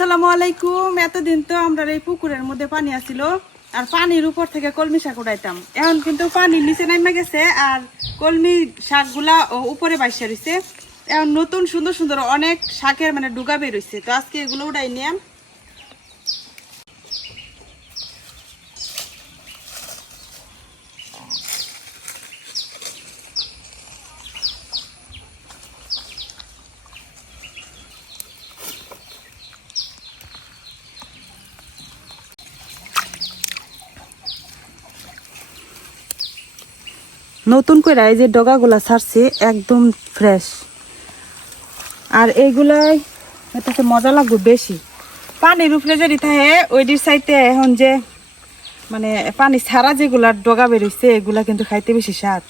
আসসালামু আলাইকুম। এতদিন তো আমরা এই পুকুরের মধ্যে পানি আসিল আর পানির উপর থেকে কলমি শাক উঠাইতাম এখন কিন্তু পানির নিচে নামে গেছে আর কলমি শাকগুলা উপরে বাইসা রয়েছে এখন নতুন সুন্দর সুন্দর অনেক শাকের মানে ডুগা বেরোইছে তো আজকে এগুলো উঠাই নিয়ে নতুন করে এই যে ডগাগুলা ছাড়ছে, একদম ফ্রেশ আর এইগুলাই এটাতে মজা লাগবে বেশি। পানির উপরে যদি থাকে ওইটির সাইতে এখন যে মানে পানি ছাড়া যেগুলার ডগা বেরোইছে, এগুলা কিন্তু খাইতে বেশি স্বাদ।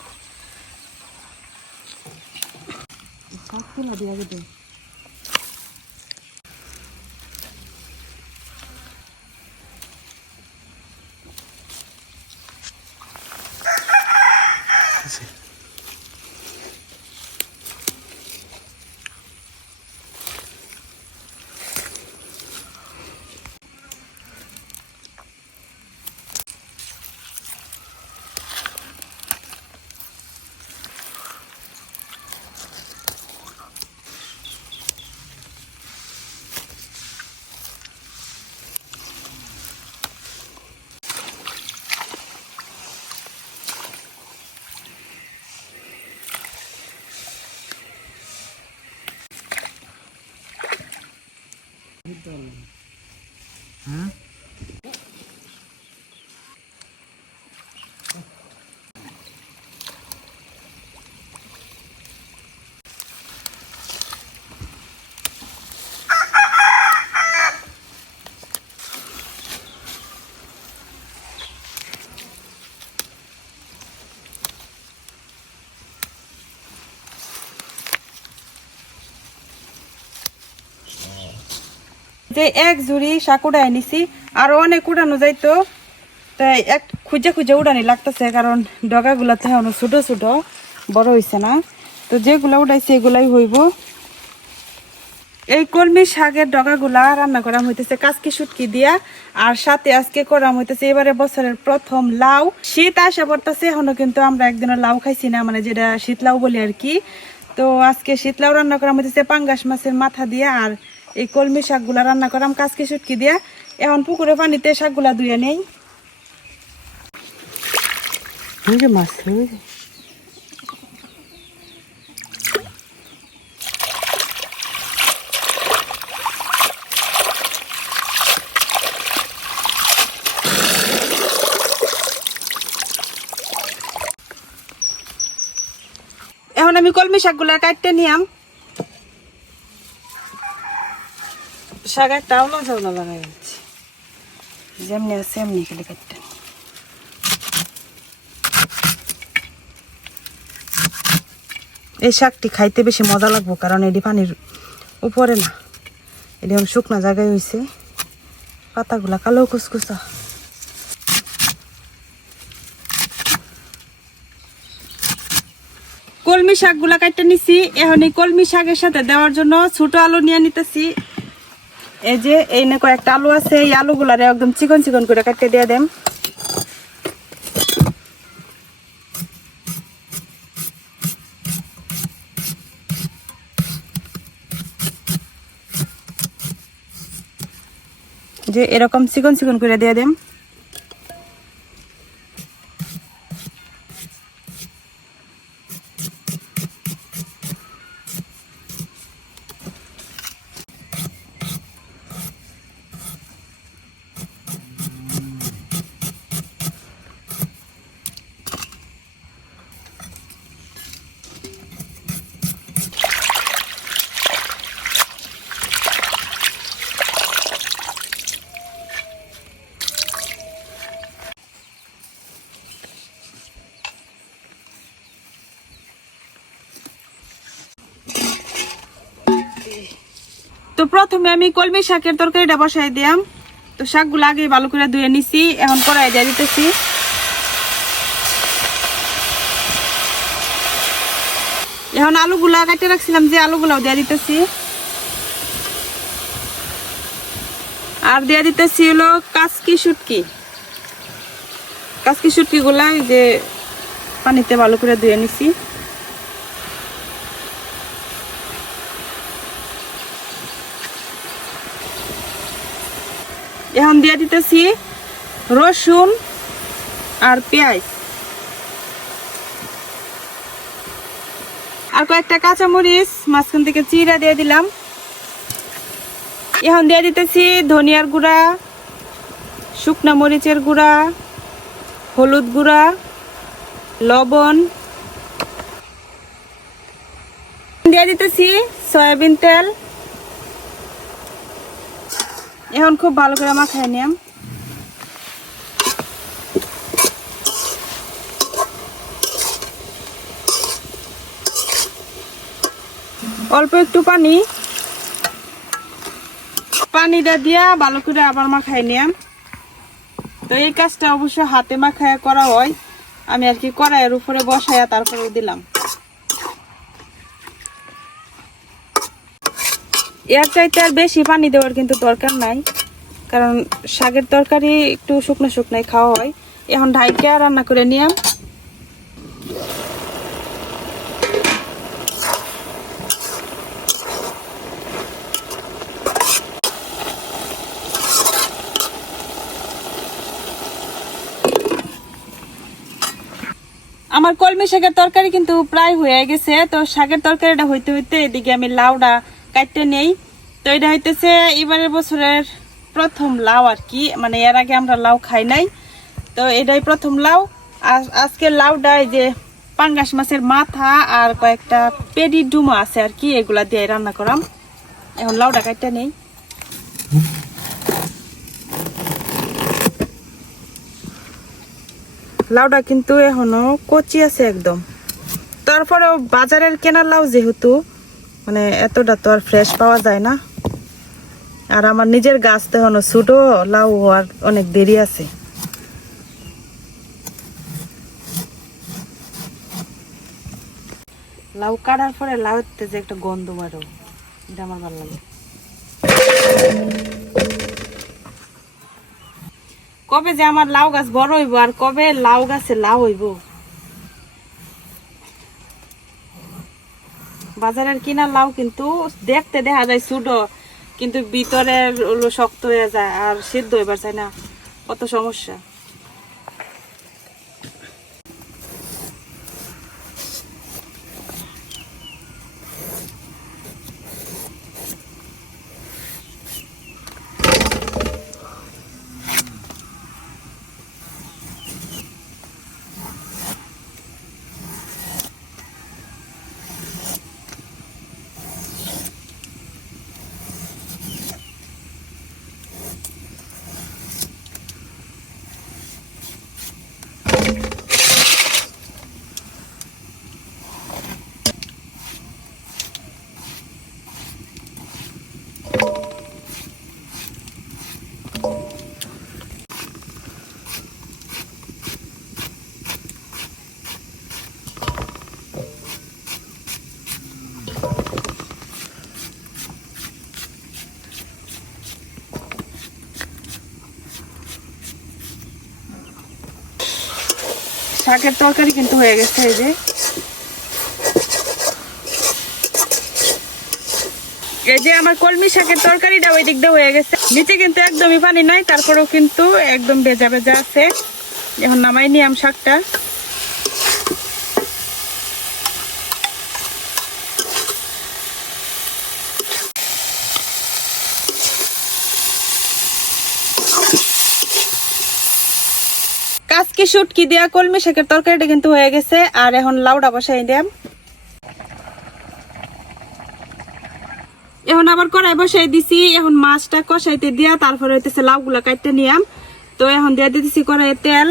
দিয়া দিতে যে এক জুড়ি শাক উড়াই নিছি আরও অনেক উড়ানো যাইতো। তাই এক খুঁজে খুঁজে উড়ানি লাগতেছে, কারণ ডগাগুলাতে এখনও ছোট ছোট, বড় হইছে না। তো যেগুলা উড়াইছে এগুলাই হইব। এই কলমি শাকের ডগাগুলা রান্না করা হইতেছে কাসকি শুটকি দিয়া, আর সাথে আজকে করা হইতেছে এবারে বছরের প্রথম লাউ। শীত আসা পড়তেছে, এখনও কিন্তু আমরা একদিনও লাউ খাইছি না মানে যেটা শীত লাউ বলি আর কি। তো আজকে শীত লাউ রান্না করা হইতেছে পাঙ্গাস মাছের মাথা দিয়া, আর এই কলমি শাকগুলা রান্না করাম কাসকি শুটকি দিয়া। এখন পুকুরে পানিতে শাকগুলা ধুয়ে নেই। মাছ এখন আমি কলমি শাকগুলা কাটতে নিয়াম। শাক একটা আউলা চাউলা লাগাই যেমনি আছে এমনি খেলে কাটতে এই শাকটি খাইতে বেশি মজা লাগবো, কারণ এটি পানির উপরে না। এটি এখন শুকনা জায়গায় হয়েছে পাতাগুলা কালো কুচকুচা কলমি শাকগুলা কাটতে নিছি। এখন এই কলমি শাকের সাথে দেওয়ার জন্য ছোট আলু নিয়ে নিতেছি। এই যে, এই না কয়েকটা আলু আছে, এই আলুগুলারে একদম চিকন চিকন করে কাটতে দিয়ে দেন যে এরকম চিকন চিকন করে দিয়ে দেম। তো প্রথমে আমি কলমি শাকের তরকারিটা বসাই দিয়াম। তো শাকগুলো আগে ভালো করে ধুয়ে নিছি, এখন কড়াই দিয়ে দিতেছি। এখন আলুগুলা কাটে রাখছিলাম যে আলুগুলাও দিয়ে দিতেছি। আর দিয়ে দিতেছি হলো কাসকি শুটকি। কাসকি শুটকি গুলা যে পানিতে ভালো করে ধুয়ে নিছি। এখন দিয়ে দিতেছি রসুন আর পেঁয়াজ। আর কয়েকটা কাঁচামরিচ, মাঝখান থেকে চিরা দিয়ে দিলাম। এখন দিয়ে দিতেছি ধনিয়ার গুঁড়া, শুকনা মরিচের গুঁড়া, হলুদ গুঁড়া, লবণ। দিয়ে দিতেছি সয়াবিন তেল। এখন খুব ভালো করে মাখাই নিলাম অল্প একটু পানি। পানিটা দিয়া ভালো করে আবার মাখাই নিয়াম। তো এই কাজটা অবশ্য হাতে মাখায় করা হয়। আমি আর কি কড়াইয়ের উপরে বসাইয়া তারপরে দিলাম। এর চাইতে আর বেশি পানি দেওয়ার কিন্তু দরকার নাই, কারণ শাকের তরকারি একটু শুকনো শুকনাই খাওয়া হয়। এখন ঢাইকা রান্না করে নিয়াম। আমার কলমি শাকের তরকারি কিন্তু প্রায় হয়ে গেছে, তো শাকের তরকারিটা হইতে হইতে এদিকে আমি লাউটা কাটতে নেই। তো এটা হইতেছে এবারের বছরের প্রথম লাউ আর কি। মানে এর আগে আমরা লাউ খাই নাই। তো এটাই প্রথম লাউ। আর আজকে লাউটা এই যে পাঙ্গাস মাছের মাথা আর কয়েকটা পেডি ডুমা আছে আর কি, এগুলা দিয়ে রান্না করাম। এখন লাউটা কাটতে নেই। লাউটা কিন্তু এখনও কচি আছে একদম। তারপরেও বাজারের কেনার লাউ যেহেতু মানে এতটা তো আর ফ্রেশ পাওয়া যায় না। আর আমার নিজের গাছ তো এখনও ছোটো, লাউ হওয়ার অনেক দেরি আছে। লাউ কাটার পরে লাউতে যে একটা গন্ধ বারো এটা আমার ভালো লাগে। কবে যে আমার লাউ গাছ বড় হইব আর কবে লাউ গাছে লাউ হইব? বাজারের কিনা লাউ কিন্তু দেখতে দেখা যায় ছোট, কিন্তু ভিতরে শক্ত হয়ে যায় আর সিদ্ধ হয়ে চায় না। কত সমস্যা। শাকের তরকারি কিন্তু হয়ে গেছে এই যে। এই যে আমার কলমি শাকের তরকারিটা ওই দিক দিয়ে হয়ে গেছে। নিচে কিন্তু একদমই পানি নাই, তারপরেও কিন্তু একদম ভেজা ভেজা আছে। এখন নামাই নিয়াম শাকটা। কাজকি শুটকি দিয়া কলমি শাকের তরকারিটা কিন্তু হয়ে গেছে, আর এখন লাউডা বসাই দিয়াম এখন আবার কড়াই বসাই দিছি, এখন মাছটা কষাইতে দিয়া তারপরে হইতেছে লাউগুলা কাটতে নিয়াম। তো এখন দিয়ে দিতেছি কড়াইয়ে তেল।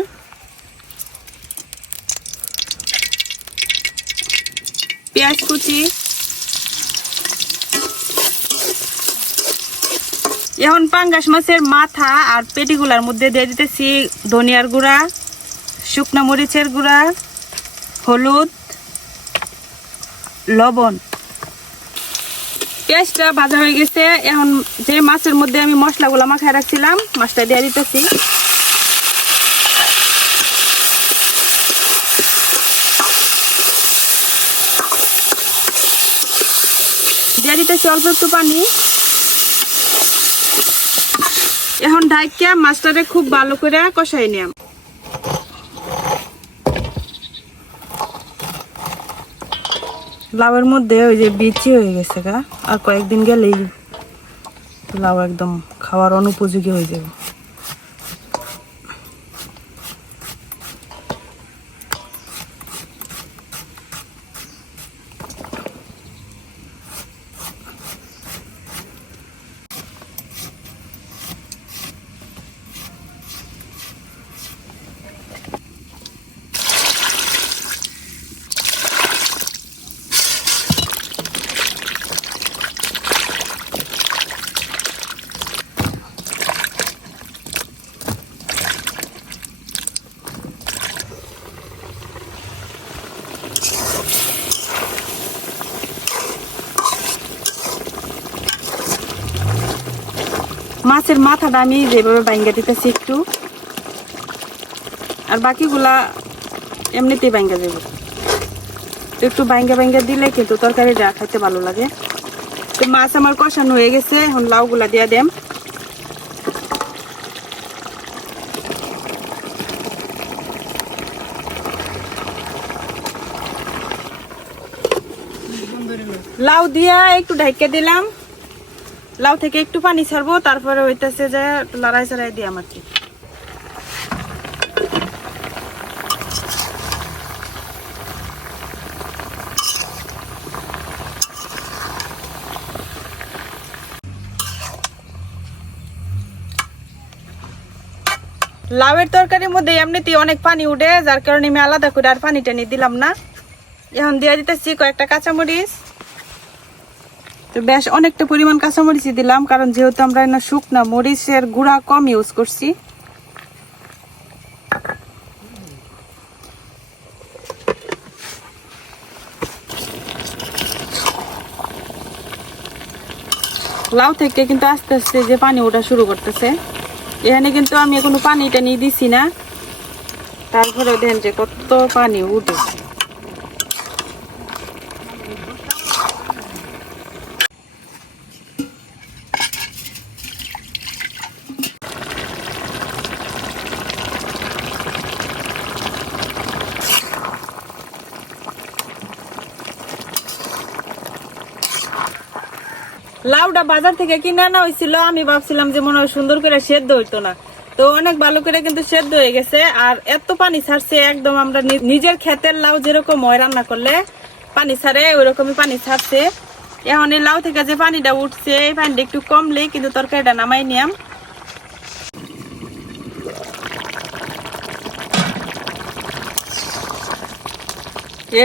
পেঁয়াজ কুচি। এখন পাঙ্গাস মাছের মাথা আর পেটিগুলার মধ্যে দিয়ে দিতেছি ধনিয়ার গুঁড়া। শুকনো মরিচের গুঁড়া, হলুদ, লবণ। পেঁয়াজটা ভাজা হয়ে গেছে। এখন যে মাছের মধ্যে আমি মশলাগুলো মাখায় রাখছিলাম, মাছটা দিয়ে দিতেছি। দিয়ে দিতেছি অল্প একটু পানি। এখন ঢাকিয়া মাছটারে খুব ভালো করে কষাই নিয়াম লাউয়ের মধ্যে ওই যে বিচি হয়ে গেছে গা। আর কয়েকদিন গেলেই লাউ একদম খাওয়ার অনুপযোগী হয়ে যাবে। মাছের মাথাটা আমি যেভাবে বাইঙ্গা দিতেছি একটু, আর বাকিগুলা এমনিতেই বাইঙ্গা দেব একটু বাইঙ্গা বাইঙ্গা দিলে কিন্তু তরকারিটা খাইতে ভালো লাগে। তো মাছ আমার কষানো হয়ে গেছে, এখন লাউগুলা দিয়ে দেম। লাউ দিয়া একটু ঢাইকে দিলাম। লাউ থেকে একটু পানি ছাড়বো, তারপরে হইতেছে যে লড়াই চড়াই দিয়ে আমার কি লাউয়ের তরকারির মধ্যে এমনিতেই অনেক পানি উঠে, যার কারণে আমি আলাদা করে আর পানি টানি দিলাম না। এখন দিয়ে দিতেছি কয়েকটা কাঁচামরিচ। তো বেশ অনেকটা পরিমাণ কাঁচামরিচই দিলাম, কারণ যেহেতু আমরা না শুকনা মরিচের গুঁড়া কম ইউজ করছি। লাউ থেকে কিন্তু আস্তে আস্তে যে পানি ওঠা শুরু করতেছে। এখানে কিন্তু আমি কোনো পানিটা নিয়ে দিছি না। তারপরে দেখেন যে কত পানি উঠেছে লাউটা বাজার থেকে কিনে আনা হয়েছিল আমি ভাবছিলাম যে মনে হয় সুন্দর করে সেদ্ধ হইতো না। তো অনেক ভালো করে কিন্তু সেদ্ধ হয়ে গেছে। আর এত পানি ছাড়ছে, একদম আমরা নিজের ক্ষেতের লাউ যেরকম হয় রান্না করলে, পানি ছাড়ে, ওইরকমই পানি ছাড়ছে। এখন এই লাউ থেকে যে পানিটা উঠছে, এই পানিটা একটু কমলে কিন্তু তরকারিটা নামাই নিয়াম।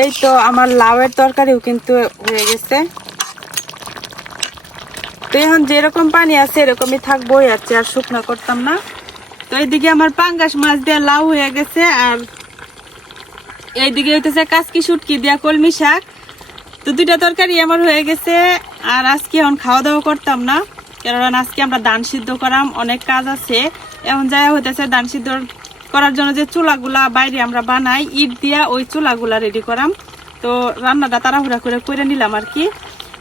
এই তো আমার লাউয়ের তরকারিও কিন্তু হয়ে গেছে। তো এখন যেরকম পানি আছে, এরকমই থাকব আছে, আর শুকনো করতাম না। তো এইদিকে আমার পাঙ্গাস মাছ দিয়ে লাউ হয়ে গেছে, আর এইদিকে হইতেছে কাসকি শুটকি দিয়া কলমি শাক। তো দুইটা তরকারি আমার হয়ে গেছে, আর আজকে এখন খাওয়া দাওয়া করতাম না কারণ আজকে আমরা ধান সিদ্ধ করাম, অনেক কাজ আছে। এখন যাই হইতেছে ধান সিদ্ধ করার জন্য যে চুলাগুলা বাইরে আমরা বানাই, ইট দিয়া ওই চুলাগুলা রেডি করাম। তো রান্নাটা তাড়াহুড়া করে করে নিলাম আর কি।